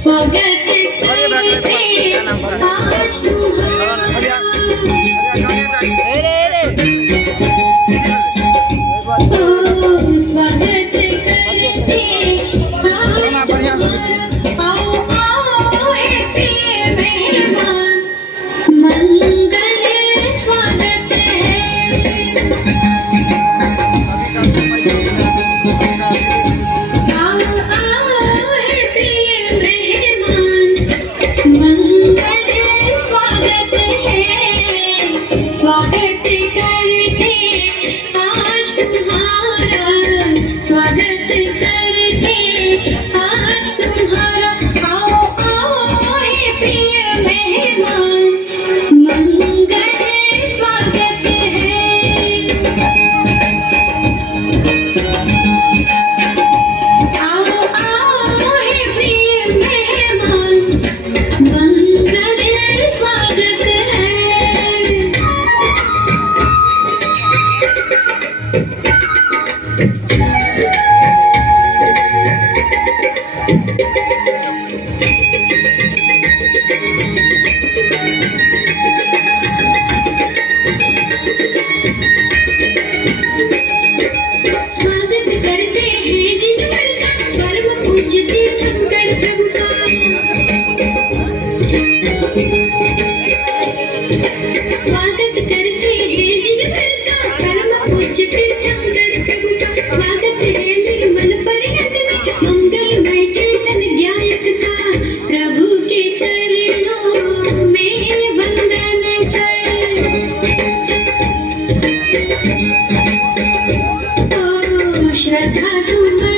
स्वागत करते आज तुम्हारा स्वागत करते आज आओ आओ हे प्रिय मेहमान मंगल स्वागत है आओ आओ हे प्रिय मेहमान मंगल स्वागत है स्वागत करते आज तुम्हारा स्वागत करते आज तुम्हारा आओ आओ हे प्रिय मेहमान मंगल स्वागत है आओ आओ हे प्रिय मेहमान मंगल स्वागत है स्वागत करते हैं जिन पर का परम पूज्य तीर्थंकर प्रभु का स्वागत करते हैं जिन पर का परम पूज्य तीर्थंकर प्रभु का स्वागत है निर्मल परिणत में मंगलमय चेतन ज्ञायक का प्रभु के चरणों में वंदन कर श्रद्धा सुमन